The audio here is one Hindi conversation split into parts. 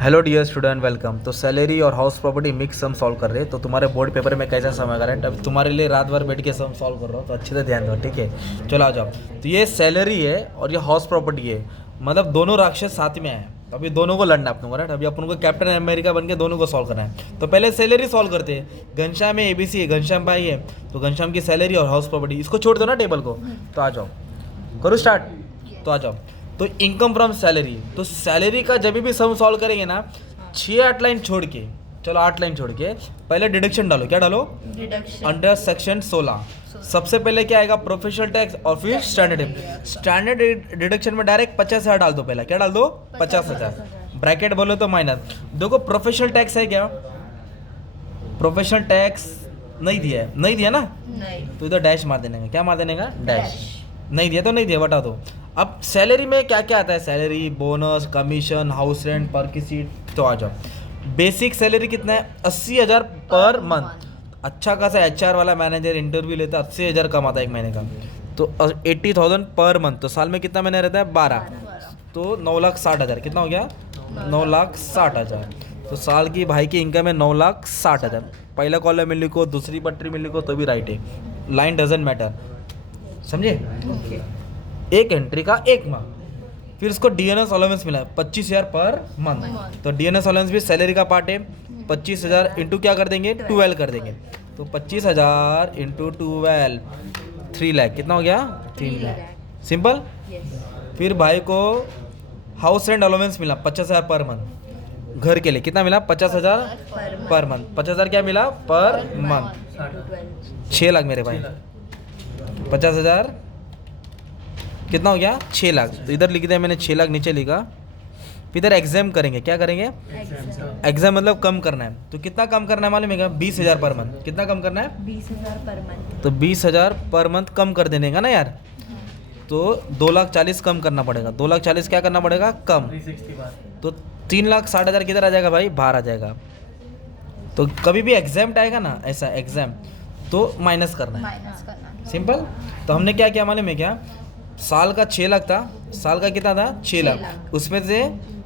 Hello dear student, welcome. तो सैलरी और house property mix sum solve कर रहे हैं। तो तुम्हारे बोर्ड पेपर में कैसा सम आएगा, राइट? अब तुम्हारे लिए रात भर बैठ के सम सॉल्व कर रहा हूँ, तो अच्छे से ध्यान दो, ठीक है? चलो आ जाओ। तो ये सैलरी है और ये हाउस प्रॉपर्टी है, मतलब दोनों राक्षस साथ में आए। तो अभी दोनों को लड़ना अपनों को, राइट? अभी अपन को कैप्टन अमेरिका बन के दोनों को सॉल्व करना है। तो पहले सैलरी सॉल्व करते हैं। घनश्याम है, ABC है, घनश्याम भाई है, तो घनश्याम की सैलरी और हाउस प्रॉपर्टी, इसको छोड़ दो ना टेबल को। तो आ जाओ, करो स्टार्ट। तो आ जाओ। तो इनकम फ्रॉम सैलरी, तो सैलरी का जब भी सम सॉल्व करेंगे ना, 6-8 लाइन छोड़ के, चलो 8 लाइन छोड़ के पहले डिडक्शन डालो। क्या डालो? डिडक्शन अंडर सेक्शन 16 सबसे पहले क्या आएगा? प्रोफेशनल टैक्स और फिर स्टैंडर्ड डिडक्शन में डायरेक्ट 50,000 डाल दो। पहला क्या डाल दो? 50,000। ब्रैकेट बोलो तो माइनस। देखो प्रोफेशनल टैक्स है क्या? प्रोफेशनल टैक्स नहीं दिया है, नहीं दिया ना, नहीं तो इधर डैश मार देने का। क्या मार देने का? डैश। नहीं दिया तो नहीं दिया, बता दो। अब सैलरी में क्या क्या आता है? Salary, bonus, commission, house rent, पर की सीट। तो आ जाओ। बेसिक सैलरी कितना है? 80,000 पर मंथ। अच्छा खासा HR वाला मैनेजर इंटरव्यू लेता है, 80,000 कमाता है एक महीने का। तो 80,000 पर मंथ, तो साल में कितना महीने रहता है? 12। तो 9,60,000 कितना हो गया? 9,60,000। तो साल की भाई की इनकम है 9,60,000। पहला कॉलम में लिखो, दूसरी पटरी में लिखो, तो भी राइट है। लाइन डजेंट मैटर, समझे? ओके एक एंट्री का एक माह। फिर उसको DNS अलाउंस मिला 25,000 पर मंथ। तो DNS अलाउंस भी सैलरी का पार्ट है। 25,000 इंटू क्या कर देंगे? 12 कर देंगे। तो 25,000 इंटू 12, 3 लाख। कितना हो गया? 3 लाख। सिंपल। यस फिर भाई को हाउस रेंट अलाउंस मिला 50,000 पर मंथ। घर के लिए कितना मिला? 50,000 पर मंथ। 50,000 क्या मिला? Per month. 6 लाख मेरे भाई। 50,000 कितना हो गया? 6 लाख। तो इधर लिख दिया मैंने 6 लाख, नीचे लिखा। फिर इधर एग्जाम करेंगे। क्या करेंगे? एग्जाम मतलब कम करना है। तो कितना कम करना है मालूम है क्या? 20,000 पर मंथ। कितना कम करना है? 20,000 पर मंथ। तो 20,000 पर मंथ कम कर देने का ना यार। तो 2,40,000 कम करना पड़ेगा। 2,40,000 क्या करना पड़ेगा? कम। तो 3,60,000 किधर आ जाएगा भाई? बाहर आ जाएगा। तो कभी भी एग्जाम आएगा ना, ऐसा एग्जाम, तो माइनस करना है। माइनस करना सिंपल। तो हमने क्या किया मालूम है क्या? साल का 6 लाख था। साल का कितना था? 6 लाख। उसमें से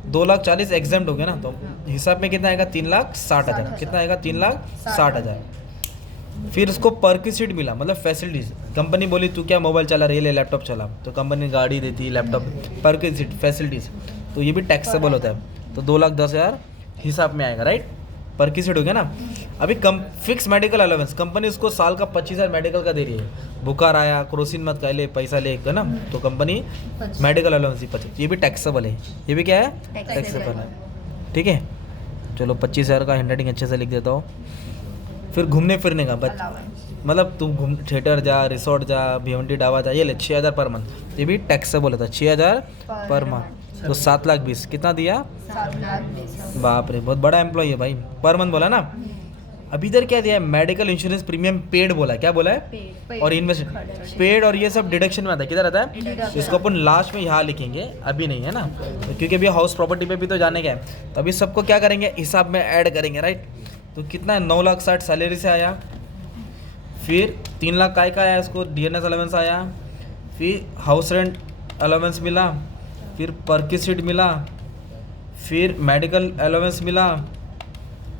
2,40,000 एग्जाम हो गया ना, तो हिसाब में कितना आएगा? 3,60,000। कितना आएगा? 3,60,000। फिर उसको पर की सीट मिला, मतलब फैसिलिटीज। कंपनी बोली तू क्या मोबाइल चला रही है, ले लैपटॉप चला, तो कंपनी गाड़ी देती, लैपटॉप, पर की सीट, फैसिलिटीज। तो ये भी टैक्सेबल होता है। तो 2,10,000 हिसाब में आएगा, राइट? पर की सीट हो गया ना। अभी कम फिक्स मेडिकल अलाउंस, कंपनी उसको साल का 25,000 मेडिकल का दे रही है। बुखार आया, क्रोसिन मत खा ले, पैसा ले, है ना, तो कंपनी मेडिकल अलाउंस ही 25। ये भी टैक्सेबल है। ये भी क्या है? टैक्सेबल है। ठीक है, चलो 25,000 का हैंडराइटिंग अच्छे से लिख देता हूँ। फिर घूमने फिरने का मतलब तुम घूम थिएटर जा, रिसोर्ट जा, भिवंडी ढाबा जा, ये ले 6,000 पर मंथ। ये भी टैक्सेबल होता है। 6,000 पर मंथ तो 7,20,000 कितना दिया? 7,20,000। बाप रे, बहुत बड़ा एम्प्लॉय है भाई। पर मंथ बोला ना। अभी इधर क्या दिया है? मेडिकल इंश्योरेंस प्रीमियम पेड बोला। क्या बोला है? और इन्वेस्ट पेड, और ये सब डिडक्शन में आता है। किधर आता है? तो इसको अपन लास्ट में यहाँ लिखेंगे, अभी नहीं है ना, तो क्योंकि अभी हाउस प्रॉपर्टी पे भी तो जाने का है। तो अभी सबको क्या करेंगे? हिसाब में ऐड करेंगे, राइट? तो कितना है? 9,60,000 सैलरी से आया। फिर 3 लाख का आया, इसको DNS अलाउंस आया। फिर हाउस रेंट अलाउंस मिला। फिर पर की सीट मिला। फिर मेडिकल अलाउंस मिला।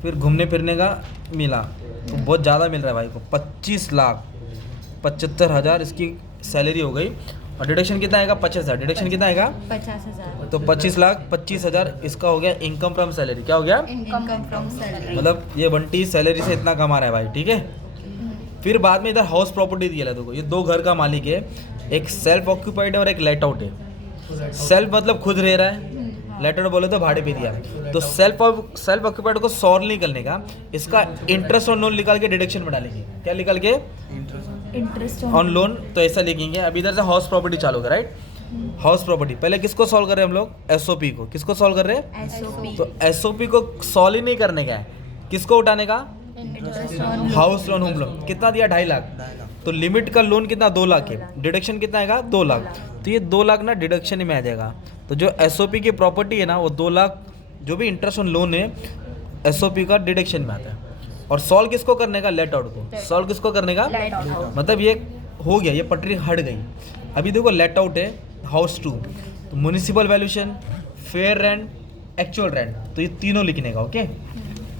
फिर घूमने फिरने का मिला। तो बहुत ज़्यादा मिल रहा है भाई को। 25,75,000 इसकी सैलरी हो गई। और डिडक्शन कितना आएगा? 50,000। डिडक्शन कितना आएगा? 50,000। तो 25,25,000 इसका हो गया इनकम फ्रॉम सैलरी। क्या हो गया? Income from salary. मतलब ये बंटी सैलरी से इतना कमा रहा है भाई, ठीक है? फिर बाद में इधर हाउस प्रॉपर्टी दिया है। देखो ये 2 घर का मालिक है, एक सेल्फ ऑक्यूपाइड है और एक लेट आउट है। सेल्फ मतलब खुद रह रहा है, लेटर बोले तो भाड़े पे दिया। तो सेल्फ ऑक्यूपाइड को सॉल्व नहीं करने का, इसका इंटरेस्ट ऑन लोन निकाल के डिडक्शन में डालेंगे। क्या निकाल के? Interest on loan. तो ऐसा लिखेंगे। अभी इधर से हाउस प्रॉपर्टी चालू होगा, राइट? हाउस प्रॉपर्टी पहले किसको सॉल्व कर रहे हैं हम लोग? SOP को। किसको सॉल्व कर रहे हैं? SOP। तो SOP को सॉल्व ही नहीं करने का है, किसको उठाने का? Interest on house loan, home loan. कितना दिया? 2.5 लाख। तो लिमिट का लोन कितना? 2 लाख है। डिडक्शन कितना आएगा? 2 लाख। तो ये 2 लाख ना डिडक्शन में आ जाएगा। तो जो SOP की प्रॉपर्टी है ना, वो 2 लाख, जो भी इंटरेस्ट ऑन लोन है, SOP का डिडक्शन में आता है। और सॉल्व किसको करने का? लेट आउट को। सॉल्व किसको करने का? मतलब ये हो गया, ये पटरी हट गई। अभी देखो लेट आउट है हाउस 2, तो municipal valuation, fair rent, actual rent, तो ये तीनों लिखने का, ओके।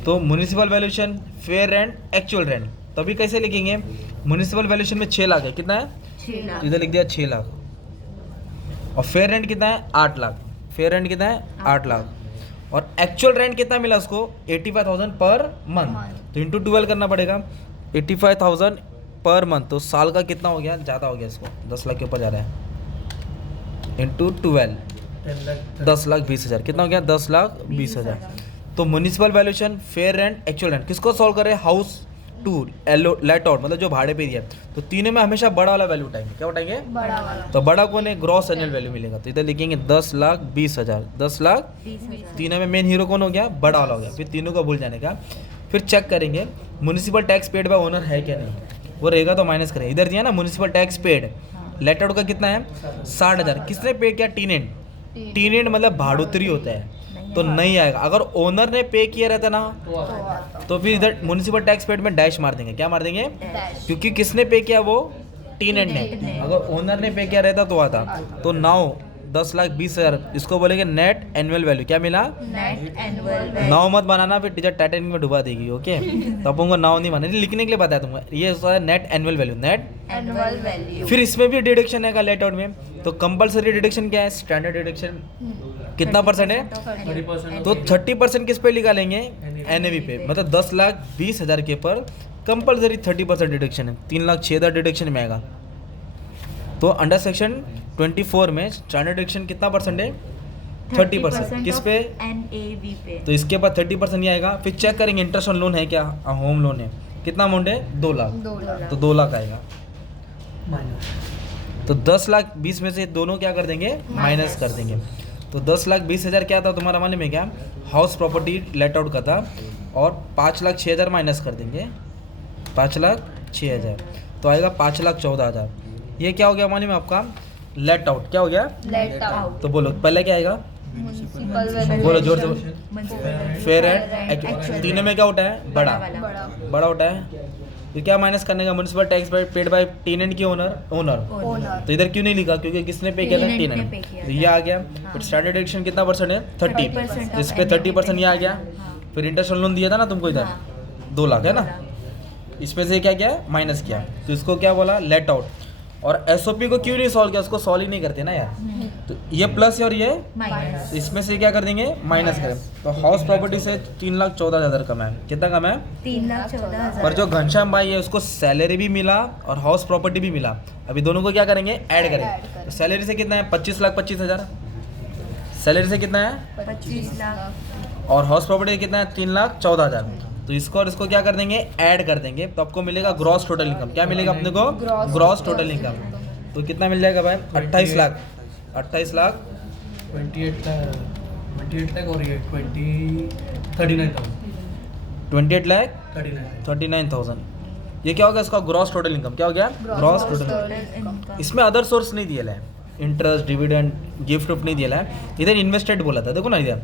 तो municipal valuation, fair rent, actual rent, तभी कैसे लिखेंगे? म्यूनिसिपल वैल्यूएशन में 6 लाख है, कितना है? 6 लाख। तो इधर लिख दिया 6 लाख। और फेयर रेंट कितना है? 8 लाख। फेयर रेंट कितना है? 8 लाख। और एक्चुअल रेंट कितना मिला उसको? 85,000 पर मंथ। तो इंटू 12 करना पड़ेगा, 85,000 पर मंथ। तो साल का कितना हो गया? ज़्यादा हो गया, इसको 10 लाख के ऊपर जा रहा है। इंटू 12 10,20,000, कितना हो गया? 10,20,000। तो municipal valuation, fair rent, actual rent, किसको सॉल्व करें? हाउस टू लेट आउट, मतलब जो भाड़े पे दिया है। तो तीनों में हमेशा बड़ा वाला वैल्यू उठाएंगे। क्या उठाएंगे? बड़ा वाला। तो बड़ा कौन है? ग्रॉस एनुअल वैल्यू मिलेगा। तो इधर लिखेंगे 10,20,000, 10,20,000। तीनों में मेन हीरो कौन हो गया? बड़ा वाला हो गया। फिर तीनों को भूल जाने का। फिर चेक करेंगे municipal tax paid bye owner है क्या नहीं, वो रहेगा तो माइनस करें। इधर दिया ना municipal tax paid, let out का कितना है? 60,000। किसने पे किया? टीनेंट। टीनेंट मतलब भाड़ोतरी होता है, तो नहीं आएगा। अगर ओनर ने पे किया रहता ना, तो फिर इधर म्यूनिसिपल टैक्स पेड में डैश मार देंगे। क्या मार देंगे? क्योंकि किसने पे किया? वो टीनेंट ने। अगर ओनर ने पे किया रहता तो आता। तो नाउ 10,20,000, इसको बोलेंगे नेट एनुअल वैल्यू। क्या मिला? नेट एनुअल नाव मत बनाना, फिर टीचर टाइटैनिक में डुबा देगी, ओके। तो अपन को नाव नहीं बनाना, लिखने के लिए बताया तुमको। ये होता है net annual value, net. Annual value. फिर इसमें भी डिडक्शन है लेट आउट में। तो कंपलसरी डिडक्शन क्या है? स्टैंडर्ड डिडक्शन कितना परसेंट है? 30%। तो 30% किस पे निकालेंगे? एनएवी पे। मतलब 10,20,000 के पर कंपलसरी 30% डिडक्शन है। 3,06,000 डिडक्शन में आएगा। तो अंडर सेक्शन 24 में स्टैंडर्ड डिडक्शन कितना परसेंट है? 30%। किस पे? NAV पे। तो इसके बाद 30% ही आएगा। फिर चेक करेंगे इंटरेस्ट ऑन लोन है क्या? होम लोन है। कितना अमाउंट है? 2 लाख। 2 लाख। तो 2 लाख आएगा। तो 10,20,000 में से दोनों क्या कर देंगे? माइनस कर देंगे। तो 10,20,000 क्या था तुम्हारा मालूम है क्या? हाउस प्रॉपर्टी लेट आउट का था। और 5,06,000 माइनस कर देंगे, 5,06,000, तो आएगा 5,14,000। ये क्या हो गया मालूम है आपका? Let out. क्या हो गया? Let out. तो बोलो पहले क्या आएगा? म्युनिसिपल बोलो जोर से। वैल्यूएशन। फेयर एंड तीनों में क्या उठा है? बड़ा बड़ा उठा है। फिर क्या माइनस करने का? Municipal tax paid by tenant की ओनर। ओनर। तो इधर क्यों नहीं लिखा? क्योंकि किसने पे किया था? टेनेंट ने टेनेंट। पे किया तो ये आ गया। फिर स्टैंडर्ड डिडक्शन कितना परसेंट है? 30। तो इस पे 30% ये आ गया। फिर इंटरेस्ट ऑन लोन दिया था ना तुमको इधर, 2 लाख है ना, इसमें से क्या किया? माइनस किया। तो इसको क्या बोला? Let out. और एसओपी को क्यों नहीं सॉल्व किया? उसको सॉल्व ही नहीं करते ना यार। तो ये प्लस है और ये माइनस। तो इसमें से क्या कर देंगे? माइनस करें। तो हाउस प्रॉपर्टी से 3,14,000 कम है। कितना कम है? 3,14,000। पर जो घनश्याम भाई है उसको सैलरी भी मिला और हाउस प्रॉपर्टी भी मिला। अभी दोनों को क्या करेंगे? ऐड करेंगे। तो सैलरी से कितना है? 25,25,000। सैलरी से कितना है? 25 लाख। और हाउस प्रॉपर्टी कितना है? 3,14,000। तो इसको और इसको क्या कर देंगे? ऐड कर देंगे। तो आपको मिलेगा ग्रॉस टोटल इनकम। क्या मिलेगा अपने को? Gross total income. तो कितना मिल जाएगा भाई? 28 लाख। 28 लाख 28 लाख और ये 39,000 28 लाख 39,000 39,000। ये क्या हो गया? इसका ग्रॉस टोटल इनकम। क्या हो गया? Gross total. Total income. इसमें अदर सोर्स नहीं दिया है, इंटरेस्ट, डिविडेंड, गिफ्ट विफ्ट नहीं दिया है। इधर इन्वेस्टेड बोला था, देखो ना इधर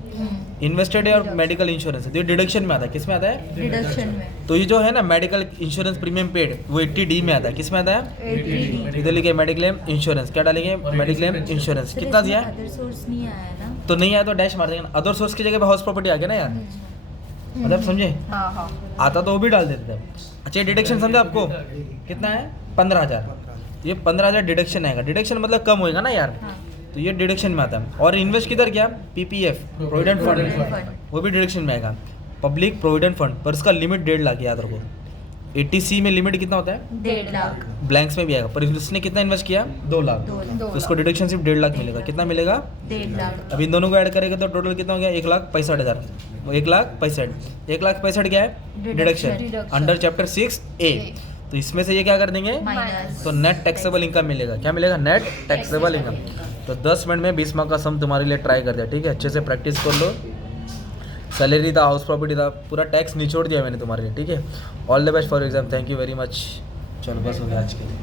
इन्वेस्टेड है और मेडिकल इंश्योरेंस है। तो ये डिडक्शन में आता है। किस में आता है? डिडक्शन में। तो ये जो है ना मेडिकल इंश्योरेंस प्रीमियम पेड, वो 80D में आता है। किस में आता है? 80D। इधर लिखे मेडिक्लेम इंश्योरेंस। क्या डालेंगे? Mediclaim insurance. कितना दिया है? अदर सोर्स नहीं आया ना। तो नहीं आया तो डैश मार देंगे। अदर सोर्स की जगह पे हाउस प्रॉपर्टी आ गया ना यार, मतलब समझे? हाँ हाँ। आता तो वो भी डाल देते थे। अच्छा डिडक्शन समझा आपको? कितना है? 15,000। ये 15,000 डिडक्शन आएगा। डिडक्शन मतलब कम होएगा ना यार, तो ये डिडक्शन में आता है। और इन्वेस्ट किधर किया? PPF, प्रोविडेंट फंड, वो भी डिडक्शन में आएगा। पब्लिक प्रोविडेंट फंड, पर इसका लिमिट 1.5 लाख याद रखो। 80C में लिमिट कितना होता है? 1.5 लाख। ब्लैंक्स में भी आएगा, पर इसने कितना इन्वेस्ट किया? 2 लाख। तो उसको डिडक्शन सिर्फ 1.5 लाख मिलेगा। कितना मिलेगा? 1.5 लाख। अब इन दोनों को ऐड करेगा तो टोटल कितना हो गया? 1,65,000। 1,65,000। 1,65,000 क्या है? Deduction under chapter 6A। तो इसमें से ये क्या कर देंगे? माइनस। तो नेट टैक्सेबल इनकम मिलेगा। क्या मिलेगा? Net taxable income. तो 10 मिनट में 20 मार्क का सम तुम्हारे लिए ट्राई कर दिया, ठीक है? अच्छे से प्रैक्टिस कर लो। सैलरी था, हाउस प्रॉपर्टी था, पूरा टैक्स निचोड़ दिया मैंने तुम्हारे लिए, ठीक है? All the best for exam. Thank you very much. चलो बस हो गया आज के लिए।